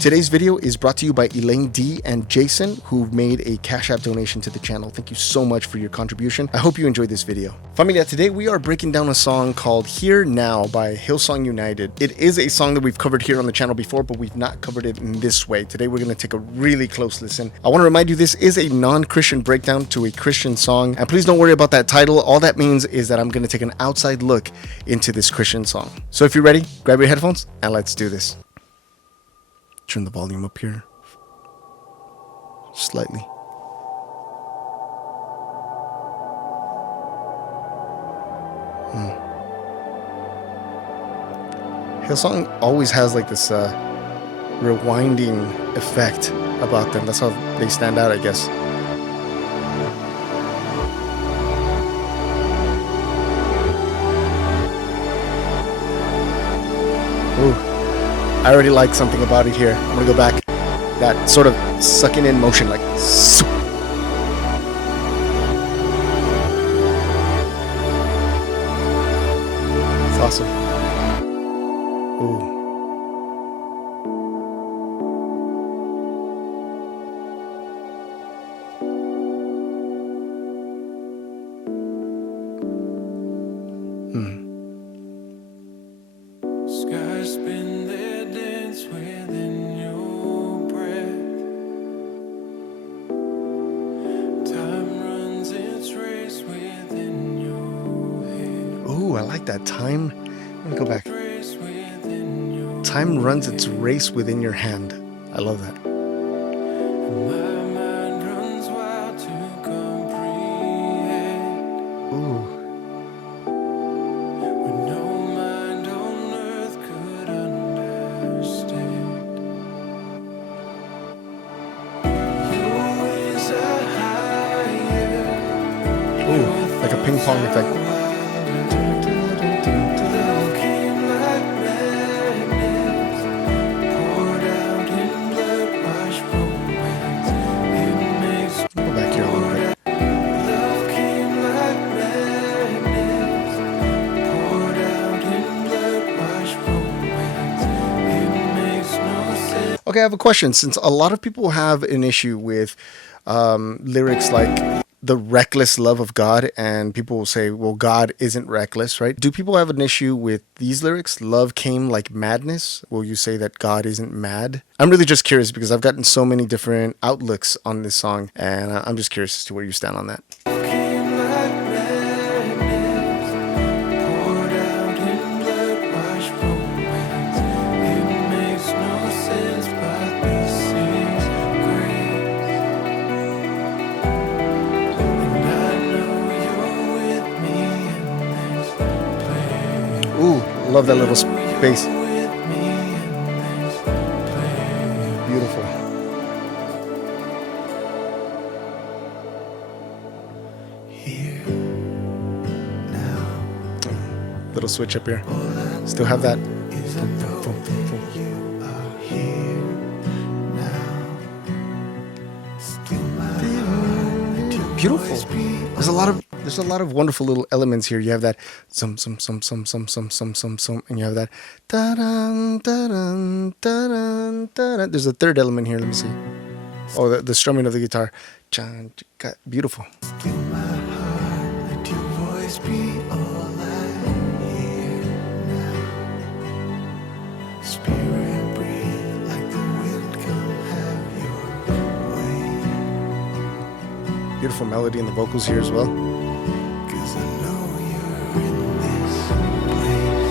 Today's video is brought to you by Elaine D and Jason, who've made a Cash App donation to the channel. Thank you so much for your contribution. I hope you enjoyed this video. Familia, today we are breaking down a song called Here Now by Hillsong United. It is a song that we've covered here on the channel before, but we've not covered it in this way. Today we're going to take a really close listen. I want to remind you this is a non-Christian breakdown to a Christian song. And please don't worry about that title. All that means is that I'm going to take an outside look into this Christian song. So if you're ready, grab your headphones and let's do this. Turn the volume up here slightly. Hillsong always has like this rewinding effect about them. That's how they stand out, I guess. Ooh. I already like something about it here. I'm gonna go back. That sort of sucking in motion, like soup. It's awesome. Ooh. Sky spin their dance within your breath. Time runs its race within your head. Ooh, I like that. Time. Let me go back. Time runs its race within your hand. I love that. My mind runs wild to comprehend. Ooh. What no mind on earth could understand. Your ways are higher. Ooh, like a ping pong effect. Love came like madness, poured out in blood-washed romance. It makes Go back here a little bit. love came like madness, poured out in blood-washed romance. It makes no sense. Okay, I have a question. Since a lot of people have an issue with lyrics like the reckless love of God, and people will say, well, God isn't reckless, right? Do people have an issue with these lyrics? Love came like madness. Will you say that God isn't mad? I'm really just curious because I've gotten so many different outlooks on this song, and I'm just curious as to where you stand on that. Came like madness, poured out in blood-washed romance. It makes no sense, but this is grace. And I know you're with me in this place. Ooh, love that little space. You're with me in this place. Beautiful. Here, now, Little switch up here. Still have that. is I know that you are here now. Still my heart that you Beautiful. always be. There's a lot of wonderful little elements here. You have that some, and you have that da-dun, da-dun, da-dun, da-dun. There's a third element here. Let me see. Oh, the strumming of the guitar. Beautiful. Still my heart let your voice be all I hear now. Spirit breathe like the wind, come have your way. Beautiful melody in the vocals here as well. 'Cause I know you're in this place.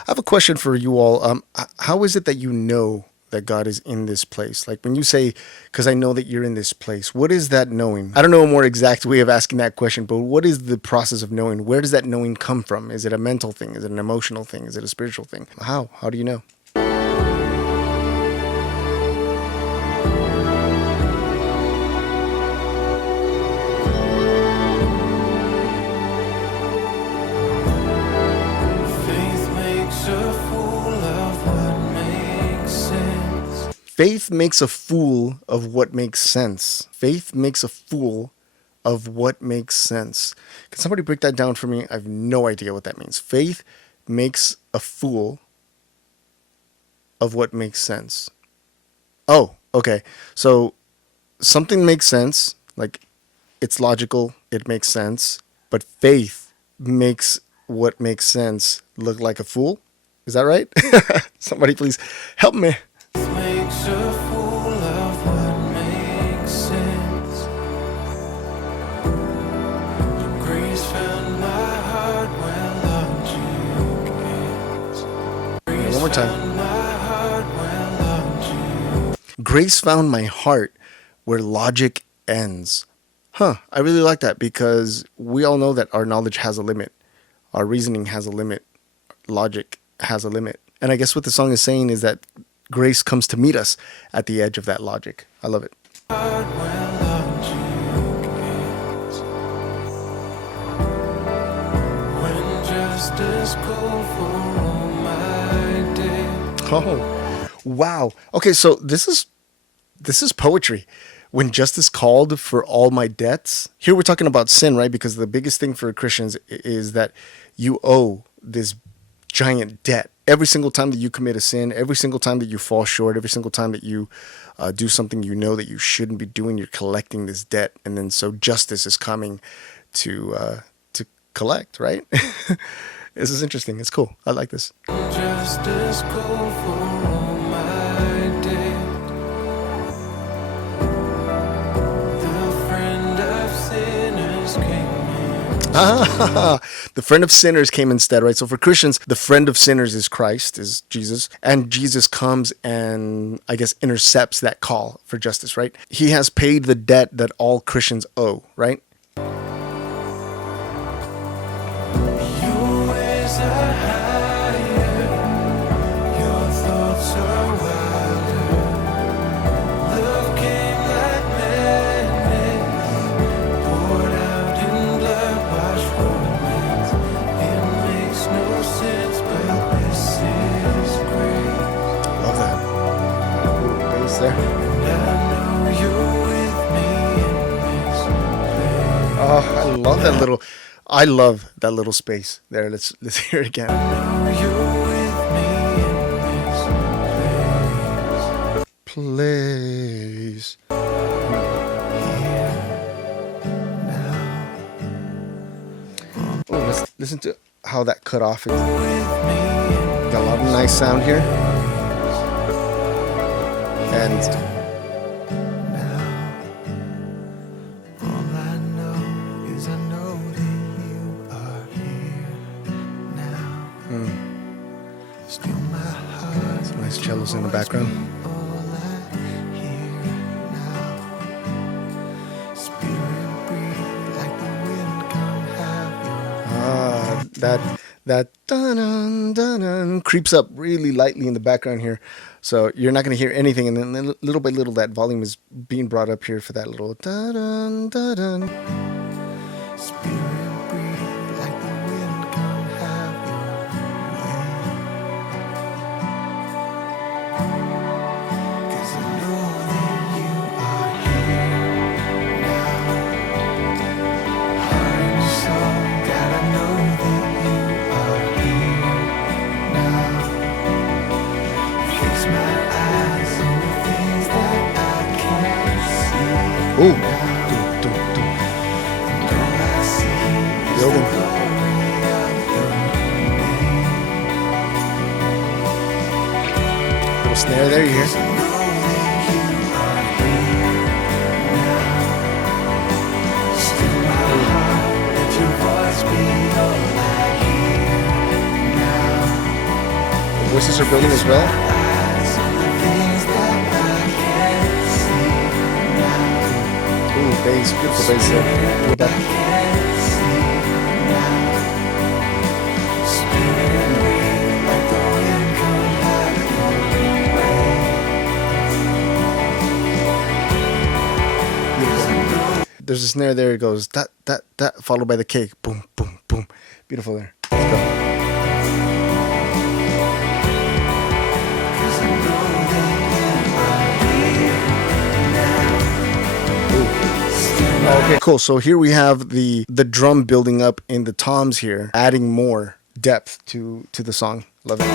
I have a question for you all. How is it that you know that God is in this place? Like when you say, because I know that you're in this place, what is that knowing? I don't know a more exact way of asking that question, but what is the process of knowing? Where does that knowing come from? Is it a mental thing? Is it an emotional thing? Is it a spiritual thing? How do you know? Faith makes a fool of what makes sense. Faith makes a fool of what makes sense. Faith makes a fool of what makes sense. Can somebody break that down for me? I have no idea what that means. Faith makes a fool of what makes sense. Oh, okay. So something makes sense, like it's logical, it makes sense, but faith makes what makes sense look like a fool. Is that right? Somebody please help me. Makes a fool of what makes sense. Grace found my heart where logic ends. One more time. Found my heart where logic. Grace found my heart where logic ends. Huh, I really like that because we all know that our knowledge has a limit. Our reasoning has a limit. Logic has a limit. And I guess what the song is saying is that grace comes to meet us at the edge of that logic. I love it. Heart where logic ends. When justice called for all my day. Oh, wow. Okay, so this is poetry. When justice called for all my debts. Here we're talking about sin, right? Because the biggest thing for Christians is that you owe this giant debt. Every single time that you commit a sin, every single time that you fall short, every single time that you do something you know that you shouldn't be doing, you're collecting this debt. And then so justice is coming to collect, right? This is interesting. It's cool. I like this. Justice called for all my debt. The friend of sinners came in. The friend of sinners came instead, right? So for Christians, the friend of sinners is Christ, is Jesus. And Jesus comes and, I guess, intercepts that call for justice, right? He has paid the debt that all Christians owe, right? Your ways are higher, your thoughts are wilder. Love came like madness, poured out in blood-washed romance. It makes no sense, but this is grace. Love that. Ooh, bass there. And I know you're with me in this place. Oh, I love that little space there. Let's hear it again. I know you're with me in this place. Place. Oh, let's listen to how that cut off. It's got a lot of nice sound here. And All I know is I know that you are here now. Still my heart. some nice cellos in the background. All I hear now. Spirit breathe like the wind, come have your That dun dun creeps up really lightly in the background here, so you're not going to hear anything. And then little by little, that volume is being brought up here for that little dun dun. spirit breathe like the wind, come have your way. 'Cause I know that you are here now. Heart and soul, gotta know that you are here now. Fix my eyes on the things that I can't see. Ooh, dun. All I see is the Building. glory of your name. Little snare there, you hear? I know that you are here now. Still my heart, let your voice be all I hear now. The voices are building as well. Eyes on the things that I can't see now. Ooh, bass, beautiful bass there. Go back. Can't see now. Spirit breathe like the wind, come have your way. 'Cause I know There's a snare there. It goes that, followed by the cake. Boom, boom, boom. Beautiful there. Let's go. Okay, cool. So here we have the drum building up in the toms here, adding more depth to the song. Love it.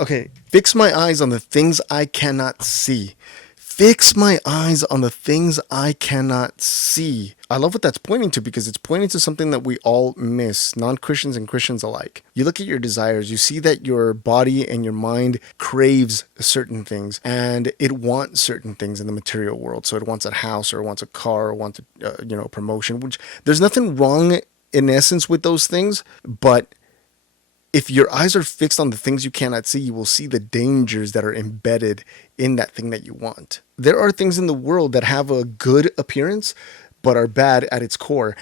Okay, fix my eyes on the things I cannot see. Fix my eyes on the things I cannot see. I love what that's pointing to, because it's pointing to something that we all miss, non-Christians and Christians alike. You look at your desires, you see that your body and your mind craves certain things, and it wants certain things in the material world. So it wants a house, or it wants a car, or wants a promotion, which there's nothing wrong in essence with those things, but if your eyes are fixed on the things you cannot see, you will see the dangers that are embedded in that thing that you want. There are things in the world that have a good appearance, but are bad at its core.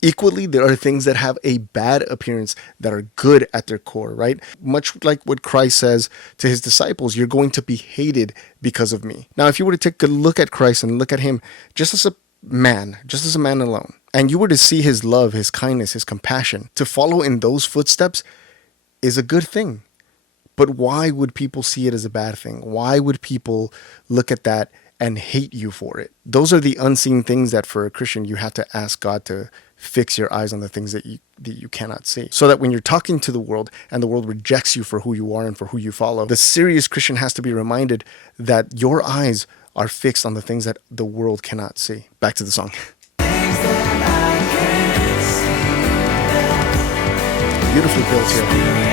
Equally, there are things that have a bad appearance that are good at their core, right? Much like what Christ says to his disciples, you're going to be hated because of me. Now, if you were to take a look at Christ and look at him just as a man alone, and you were to see his love, his kindness, his compassion, to follow in those footsteps is a good thing. But why would people see it as a bad thing? Why would people look at that and hate you for it? Those are the unseen things that for a Christian, you have to ask God to fix your eyes on the things that you cannot see. So that when you're talking to the world and the world rejects you for who you are and for who you follow, the serious Christian has to be reminded that your eyes are fixed on the things that the world cannot see. Back to the song. Beautifully built here.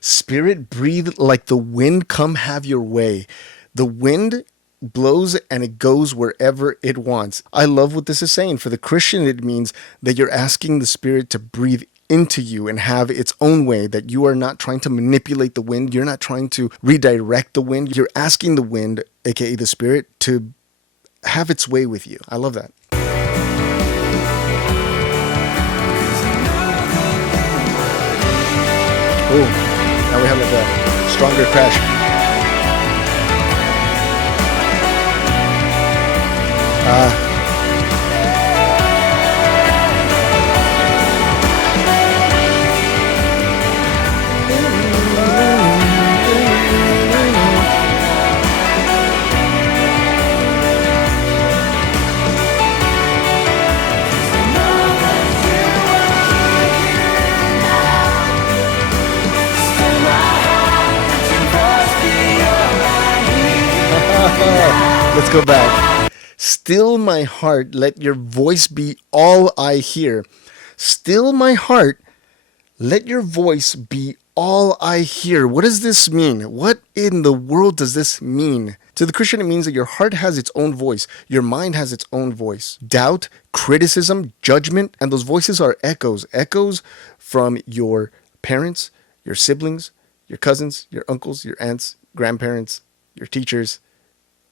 Spirit, breathe like the wind, come have your way. The wind blows and it goes wherever it wants. I love what this is saying. For the Christian, it means that you're asking the Spirit to breathe into you and have its own way, that you are not trying to manipulate the wind. You're not trying to redirect the wind. You're asking the wind, aka the Spirit, to have its way with you. I love that. Oh, now we have like a stronger crash. Let's go back. Still my heart, let your voice be all I hear. Still my heart, let your voice be all I hear. What does this mean? What in the world does this mean? To the Christian, it means that your heart has its own voice. Your mind has its own voice. Doubt, criticism, judgment, and those voices are echoes. Echoes from your parents, your siblings, your cousins, your uncles, your aunts, grandparents, your teachers,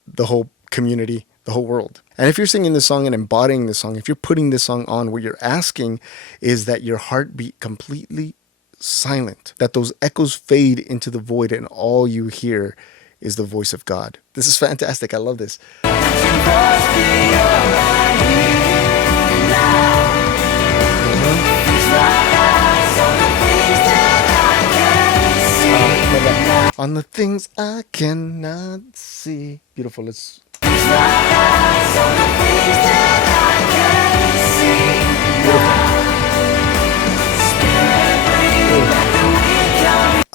the whole community, the whole world. And if you're singing this song and embodying this song, if you're putting this song on, what you're asking is that your heart be completely silent, that those echoes fade into the void and all you hear is the voice of God. This is fantastic. I love this. On the things I cannot see. Beautiful. Let's.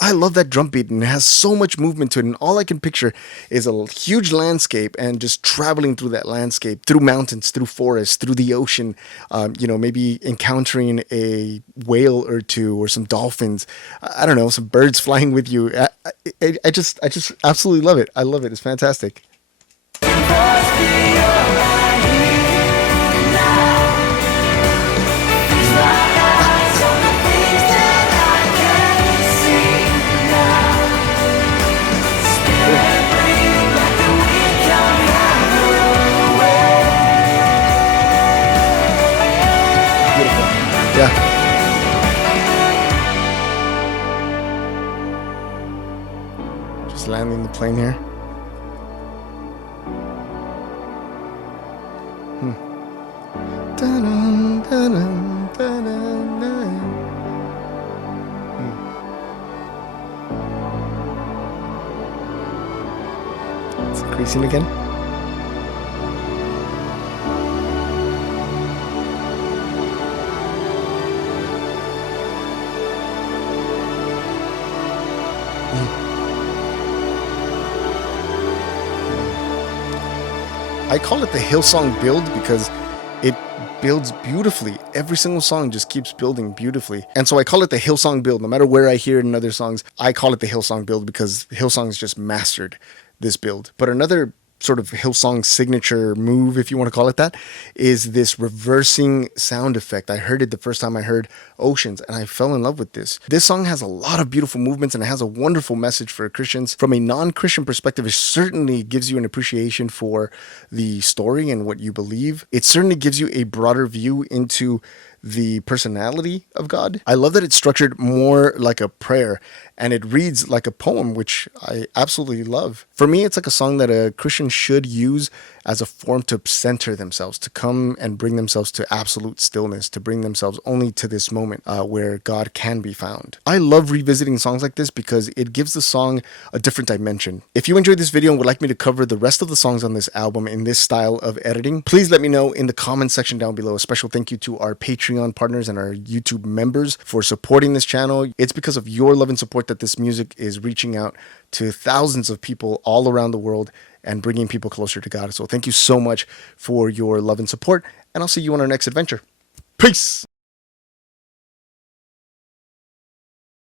I love that drum beat, and it has so much movement to it, and all I can picture is a huge landscape and just traveling through that landscape, through mountains, through forests, through the ocean, maybe encountering a whale or two or some dolphins, I don't know, some birds flying with you. I just absolutely love it. I love it. It's fantastic. Yeah. Just landing the plane here. Dun-dun, dun-dun, dun-dun, dun. It's increasing again. I call it the Hillsong build because it builds beautifully. Every single song just keeps building beautifully. And so I call it the Hillsong build. No matter where I hear it in other songs, I call it the Hillsong build because Hillsong's just mastered this build. But another sort of Hillsong signature move, if you want to call it that, is this reversing sound effect. I heard it the first time I heard Oceans, and I fell in love with this. This song has a lot of beautiful movements, and it has a wonderful message for Christians. From a non-Christian perspective, it certainly gives you an appreciation for the story and what you believe. It certainly gives you a broader view into the personality of God. I love that it's structured more like a prayer and it reads like a poem, which I absolutely love. For me, it's like a song that a Christian should use as a form to center themselves, to come and bring themselves to absolute stillness, to bring themselves only to this moment where God can be found. I love revisiting songs like this because it gives the song a different dimension. If you enjoyed this video and would like me to cover the rest of the songs on this album in this style of editing, please let me know in the comment section down below. A special thank you to our Patreon partners and our YouTube members for supporting this channel. It's because of your love and support that this music is reaching out to thousands of people all around the world and bringing people closer to God. So thank you so much for your love and support, and I'll see you on our next adventure. Peace!